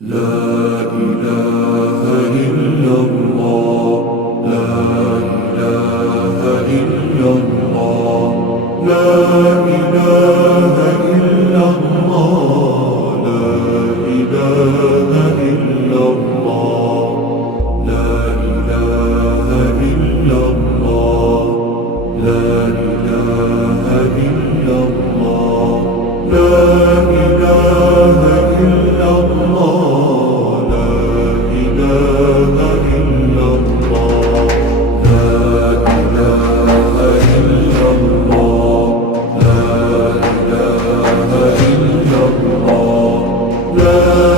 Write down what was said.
لا إله إلا الله. لا إله إلا الله. لا إله إلا الله. لا إله إلا الله. لا إله إلا الله. لا إله إلا الله. لا إله إلا الله. لا إله إلا الله. لا إله إلا الله. لا إله إلا الله. لا